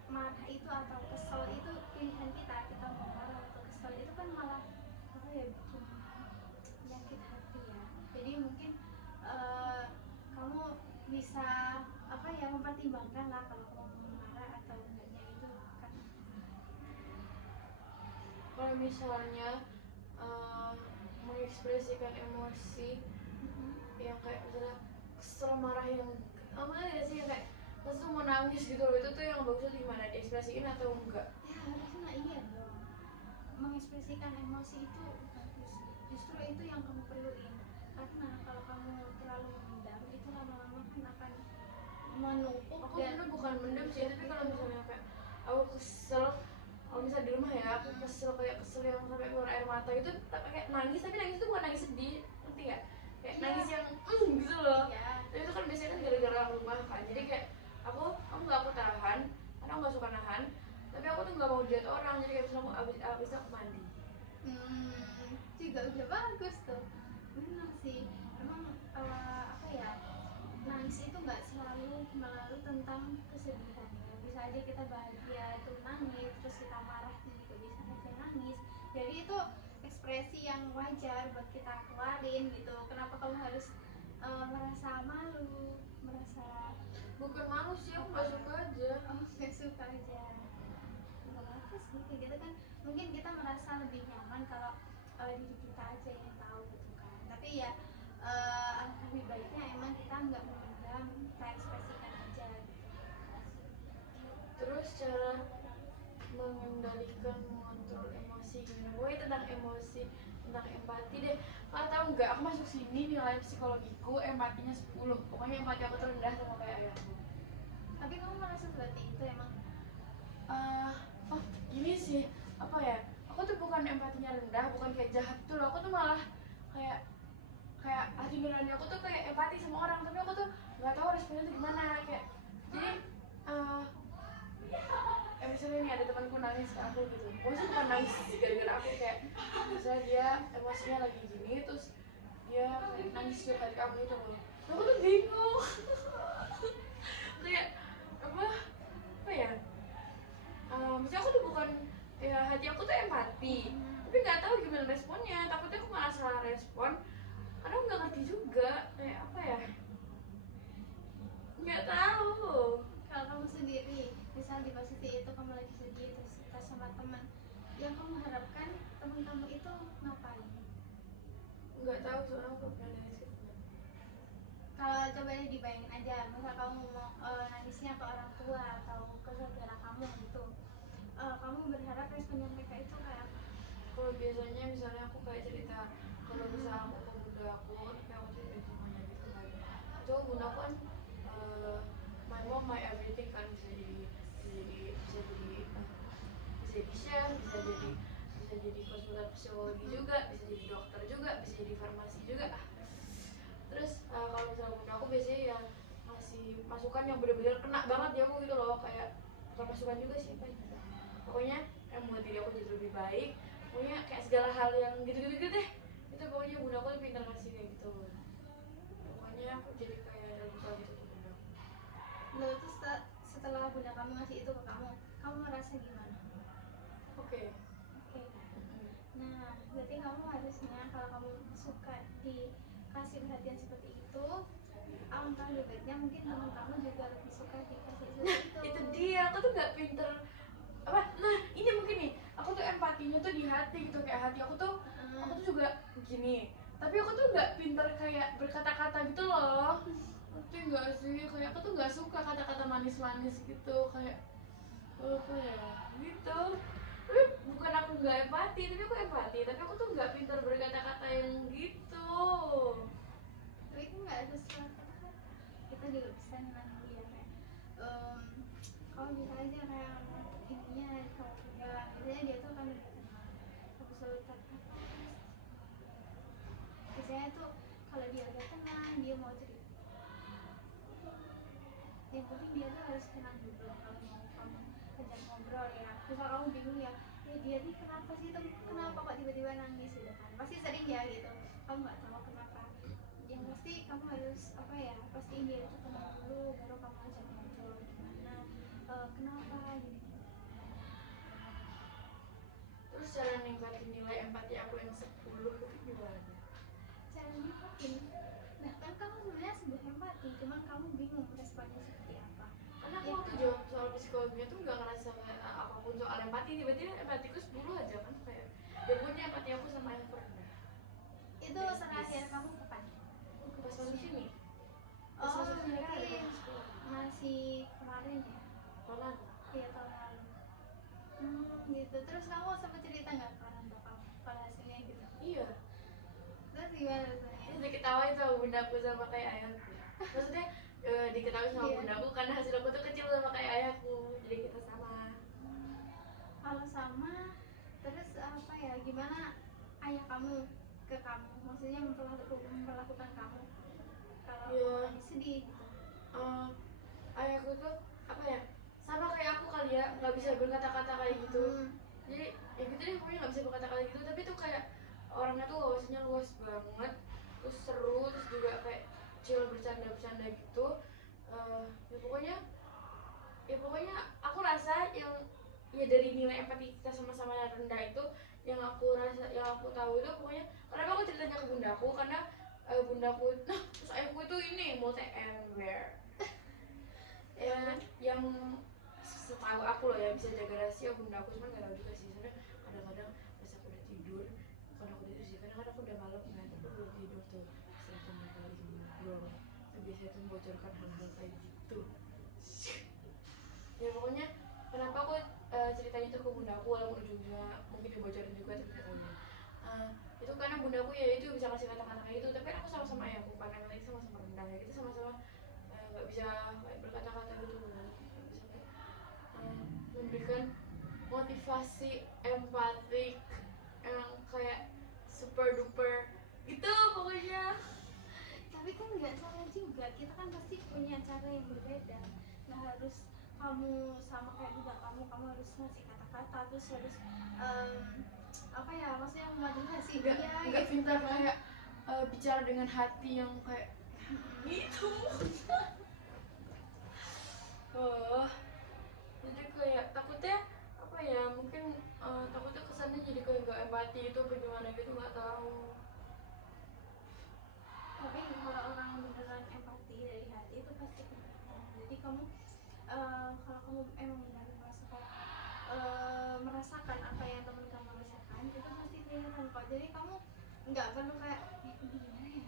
marah itu atau kesel itu pilihan kita. Kita mau marah atau kesel itu kan malah apa ya, bikin menyakit hati ya. Jadi mungkin kamu bisa apa ya, mempertimbangkan lah kalau kamu mau marah atau enggaknya itu kan. Kalau misalnya mengekspresikan emosi yang kayak misalnya kesel, marah, yang apa ya sih, kayak terus tuh mau nangis gitu loh, itu tuh yang bagusnya gimana, diekspresiin atau enggak? Ya harusnya iya dong, mengekspresikan emosi itu bagus, justru itu yang kamu perluin. Karena kalau kamu terlalu memendam itu lama-lama kan akan menumpuk. Aku Dan sebenarnya bukan mendem sih, tapi kalau misalnya kayak aku kesel, kalau misalnya di rumah ya aku kesel, kayak kesel yang sampai keluar air mata gitu, tapi kayak nangis, tapi nangis itu bukan nangis sedih, ngerti gak? Kayak nangis yang gitu loh. Tapi itu kan biasanya kan gara-gara rumah kan, jadi kayak aku nggak aku tahan, karena aku nggak suka nahan, tapi aku tuh nggak mau dilihat orang, jadi kayak misalnya aku abis aku mandi. Juga udah bagus tuh, benar sih. Emang apa ya, nangis itu nggak selalu melulu tentang kesedihan ya. Bisa aja kita bahagia itu nangis, terus kita marah juga bisa aja nangis. Jadi itu ekspresi yang wajar buat kita keluarin gitu. Kenapa kamu harus merasa malu, merasa Bukan malu sih, aku nggak suka aja. nggak suka aja? Nggak apa sih kayak gitu kan, mungkin kita merasa lebih nyaman kalau diri kita aja yang tahu gitu kan. Tapi ya lebih baiknya emang kita nggak memendam, kita ekspresikan aja gitu. Terus cara mengendalikan, mengontrol emosi gimana? Pokoknya tentang emosi, tentang empati deh. Kalian tahu nggak, aku masuk sini nilai psikologiku empatinya 10. Pokoknya empati aku terendah sama kayak ayahku. Tapi kamu merasa seperti itu emang? Oh gini sih, apa ya, aku tuh bukan empatinya rendah, bukan kayak jahat tuh loh. Aku tuh malah kayak hati nurani aku tuh kayak empati sama orang, tapi aku tuh nggak tahu responnya tuh gimana. Kayak jadi misalnya nih ada temanku nangis ke aku gitu, maksudnya bukan nangis gara-gara aku, kayak misalnya dia emosinya lagi gini, terus dia kayak nangis ke hati aku gitu loh. Aku tuh bingung kayak apa ya, maksudnya aku tuh bukan ya, hati aku tuh empati, tapi nggak tahu gimana responnya. Takutnya aku malah salah respon, karena aku nggak ngerti juga kayak apa ya, nggak tahu. Kalau kamu sendiri misal di posisi itu kamu lagi sedih terus kita sama teman yang kamu harapkan teman kamu itu ngapain? Nggak tahu soalnya aku nggak pernah nangis gitu. Kalau coba deh dibayangin aja, misal kamu mau nangisnya ke orang tua atau ke saudara kamu gitu, kamu berharap responnya mereka itu kayak apa? Kalau biasanya misalnya aku kayak cerita, kalau misalnya aku ke bunda aku kan kayak aku cerita semuanya gitu kan, itu bunda aku kan my mom my everything kan, bisa jadi chef, bisa jadi konsultan psikologi juga, bisa jadi dokter juga, bisa jadi farmasi juga. Terus kalau misalnya bunda aku biasanya ya ngasih masukan yang benar-benar kena banget di aku gitu loh, kayak bukan masukan juga sih, apa ya, pokoknya yang membuat diri aku jadi lebih baik, pokoknya kayak segala hal yang gitu-gitu deh, itu pokoknya bunda aku tuh pintar ngasih kayak gitu. Pokoknya aku jadi kayak lebih tahu gitu ke bunda. Lalu terus setelah bunda kamu ngasih itu ke kamu merasa gimana? Oke. Oke. Nah, berarti kamu harusnya kalau kamu suka dikasih perhatian seperti itu, alangkah lebih baiknya mungkin teman kamu juga lebih suka dikasih seperti itu. Itu dia, aku tuh nggak pinter apa, nah ini mungkin nih, aku tuh empatinya tuh di hati gitu, kayak hati aku tuh juga gini, tapi aku tuh nggak pinter kayak berkata-kata gitu loh. Ngerti nggak sih, kayak aku tuh nggak suka kata-kata manis-manis gitu, kayak apa ya gitu. Tapi bukan aku nggak empati, tapi aku empati, tapi aku tuh nggak pinter berkata-kata yang gitu. Tapi itu nggak ada sesuatu, kita juga bisa nenangin dia kayak kalau bisa aja kayak ininya kalau bilang biasanya dia tuh kan lebih tenang. Aku selalu katakan biasanya tuh kalau dia udah tenang dia mau cerita, yang penting dia tuh harus tenang dulu. Kalau mau kamu ajak ngobrol ya, misal kamu bingung ya, dia nih kenapa sih tuh, kenapa kok tiba-tiba nangis gitu kan, pasti sering ya gitu, kamu nggak tahu kenapa, yang pasti kamu harus apa ya, pastiin dia itu tenang dulu baru kamu ajak ngobrol gimana, kenapa gini. Terus cara ningkatin nilai empati aku yang 10 itu gimana? Caranya mungkin, nah kan kamu sebenarnya sudah empati, cuman kamu bingung responnya seperti apa. Karena aku Ya waktu kan? jawab soal psikologinya tuh nggak ngerasa apapun soal empati, tiba-tiba empatiku 10 aja kan, kayak dan punya empati aku sama yang rendah. Itu terakhir kamu kapan? Pas masuk sini. Oh, Masuk sini kan ada berarti masuk sekolah. masih kemarin ya? Malah Iya, tahun lalu. Gitu. Terus kamu sempat cerita nggak ke orang tua kamu kalau hasilnya gitu? iya. Terus gimana rasanya? Terus diketawain sama bundaku sama kayak ayahku. Maksudnya diketawain sama Iya. bundaku karena hasil aku tuh kecil sama kayak ayahku, jadi kita sama. Kalau sama, terus apa ya? Gimana ayah kamu ke kamu? Maksudnya memperlakukan kamu kalau Iya. lagi sedih gitu? Ayahku tuh apa ya, sama kayak aku kali ya, nggak bisa berkata-kata kayak gitu. Jadi ya gitu deh, pokoknya nggak bisa berkata-kata gitu, tapi tuh kayak orangnya tuh wawasannya luas banget, terus seru, terus juga kayak chill, bercanda-bercanda gitu. Ya pokoknya aku rasa yang ya dari nilai empati kita sama-sama yang rendah itu, yang aku tahu itu pokoknya kenapa aku ceritanya ke bundaku, karena bundaku terus ayahku itu ini multi ember ya, yang setahu aku loh ya, bisa jaga rahasia bunda aku, cuman nggak tahu juga sih, soalnya kadang-kadang pas aku udah tidur, bukan aku tidur sih, kadang-kadang aku udah malam kan, aku udah tidur tuh setelah mereka lagi ngobrol, nah, biasanya tuh membocorkan hal-hal kayak gitu. Ya pokoknya kenapa aku ceritanya tuh ke bunda aku, walaupun ujungnya mungkin dibocorin juga, tapi nggak tahu ya. Itu karena bundaku ya itu bisa kasih kata-kata kayak gitu, tapi aku sama-sama ayahku kan, emang sama-sama rendah ya, kita sama-sama nggak bisa berkata-kata gitu loh, nggak bisa memberikan motivasi empatik yang kayak super duper gitu pokoknya. Tapi kan nggak salah juga, kita kan pasti punya cara yang berbeda, nggak harus kamu sama kayak juga kamu harus ngasih kata-kata, terus harus apa ya, maksudnya memotivasi dia nggak gitu pintar kan. kayak bicara dengan hati yang kayak gitu. Jadi kayak takutnya apa ya, mungkin takutnya kesannya jadi kayak nggak empati itu bagaimana gitu, nggak tahu. Tapi kalau orang beneran empati dari hati itu pasti kelihatan. Jadi kamu kalau kamu emang benar merasakan apa yang teman kamu kan itu pasti kelihatan kok, jadi kamu nggak perlu kayak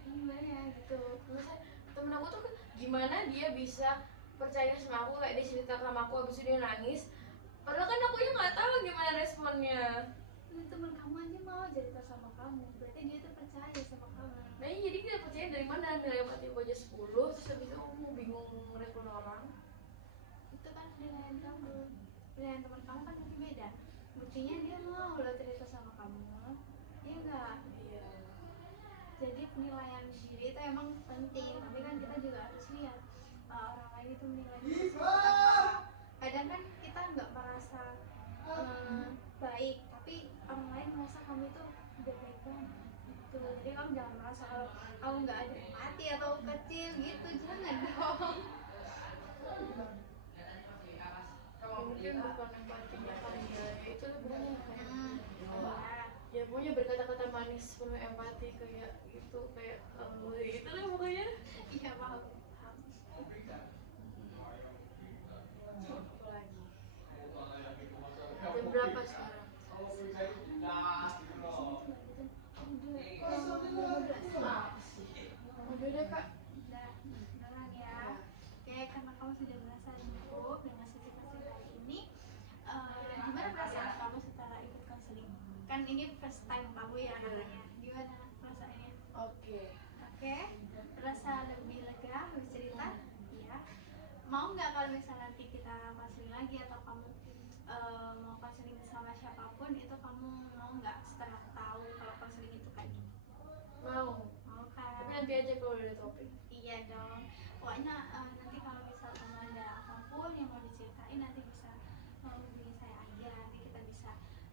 gimana ya gitu. Maksudnya temen aku tuh gimana dia bisa percaya sama aku, kayak dia cerita sama aku abis itu dia nangis, padahal kan aku nya nggak tahu gimana responnya. Temen kamu aja mau cerita sama kamu, berarti dia tuh percaya sama kamu. Nah jadi kita percaya dari mana, nilai empati aku aja 10, terus habis itu aku bingung respon orang. Itu kan penilaian kamu, penilaian teman kamu kan mungkin beda, buktinya dia mau lo cerita sama kamu, iya nggak? Iya. Jadi penilaian diri itu emang penting, tapi kan kita juga harus lihat orang lain itu menilai kita seperti apa. Kadang kan kita nggak merasa baik, tapi orang lain merasa kamu itu udah baik banget gitu. Jadi kamu jangan merasa kalau kamu nggak ada empati atau kecil gitu, jangan dong. Mungkin bukan empatinya kali ya, itu lebihnya kayak Ya, ya pokoknya berkata-kata manis penuh empati kayak gitu, kayak gitu lah pokoknya. iya paham paham. Apa lagi? Jam berapa sekarang? Udah deh kak. Udah, beneran ya. Oke, karena kamu sudah merasa cukup dengan sesi-sesi kali ini, gimana perasaan kamu setelah ikut konseling? Kan ini first time kamu ya katanya. Gimana perasaannya? Oke. Oke, merasa lebih lega, lebih cerita? Iya. Mau nggak kalau misalnya nanti kita konseling lagi atau kamu mau konseling sama siapapun itu, kamu mau nggak setelah tahu kalau konseling itu kayak gini? Mau. Mau kan? Tapi nanti aja kalau udah ada topik. Iya dong. Pokoknya nanti kalau misal kamu ada apapun yang mau diceritain nanti bisa hubungi saya aja. Nanti kita bisa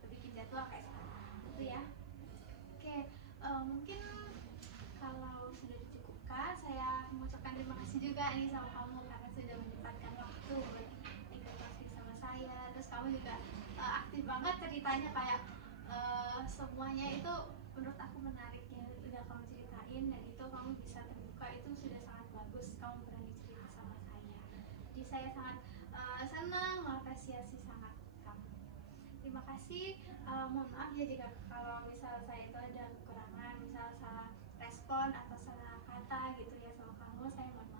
bikin jadwal kayak sekarang. Gitu ya. Oke, mungkin kalau sudah dicukupkan, saya mengucapkan terima kasih juga nih sama kamu karena sudah menyempatkan waktu buat ikut konseling sama saya. Terus kamu juga aktif banget ceritanya, kayak semuanya itu menurut aku menarik ya, udah kamu ceritain dan itu kamu bisa terbuka, itu sudah sangat bagus kamu berani cerita sama saya. Jadi saya sangat senang mengapresiasi sangat kamu. Terima kasih. Mohon maaf ya jika kalau misal saya itu ada kekurangan, misal salah respon atau salah kata gitu ya sama kamu, saya mohon maaf.